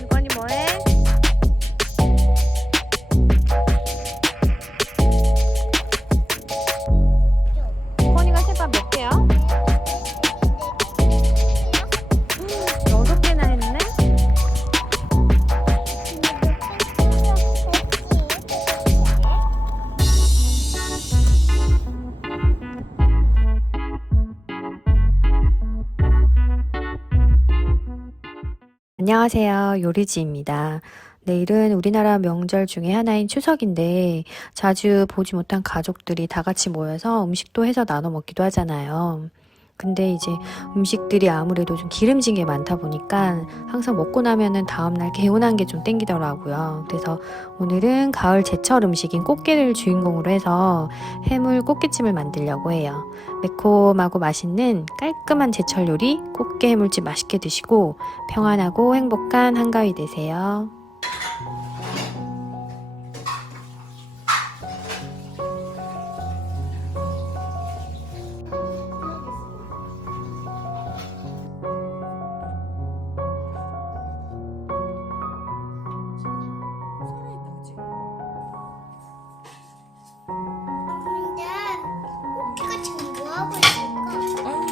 이건이 뭐해? 허니가 셋밥 몇 개야? 6개나 했네? 안녕하세요. 요리지입니다. 내일은 우리나라 명절 중에 하나인 추석인데 자주 보지 못한 가족들이 다 같이 모여서 음식도 해서 나눠 먹기도 하잖아요. 근데 이제 음식들이 아무래도 좀 기름진 게 많다 보니까 항상 먹고 나면은 다음날 개운한 게 좀 땡기더라고요. 그래서 오늘은 가을 제철 음식인 꽃게를 주인공으로 해서 해물 꽃게찜을 만들려고 해요. 매콤하고 맛있는 깔끔한 제철 요리 꽃게 해물찜 맛있게 드시고 평안하고 행복한 한가위 되세요. 근데 꽃게가 지금 뭐 하고 있을까?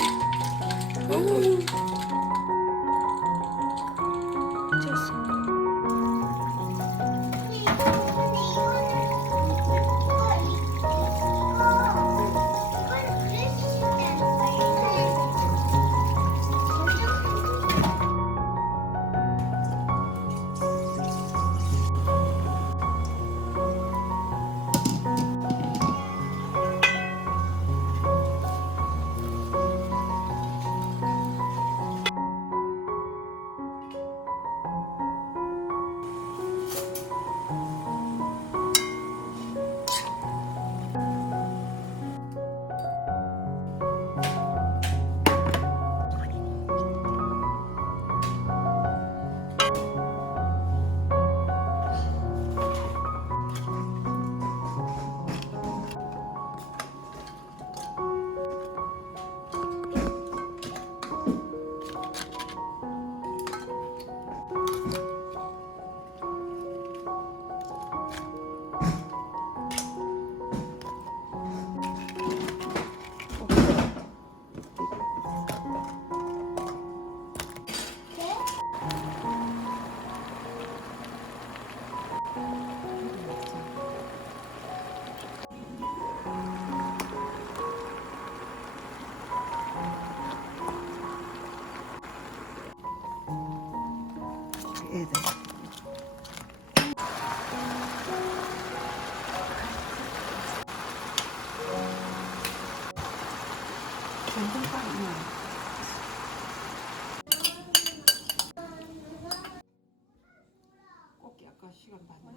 애들. 꽃게 아까 시간 봤나?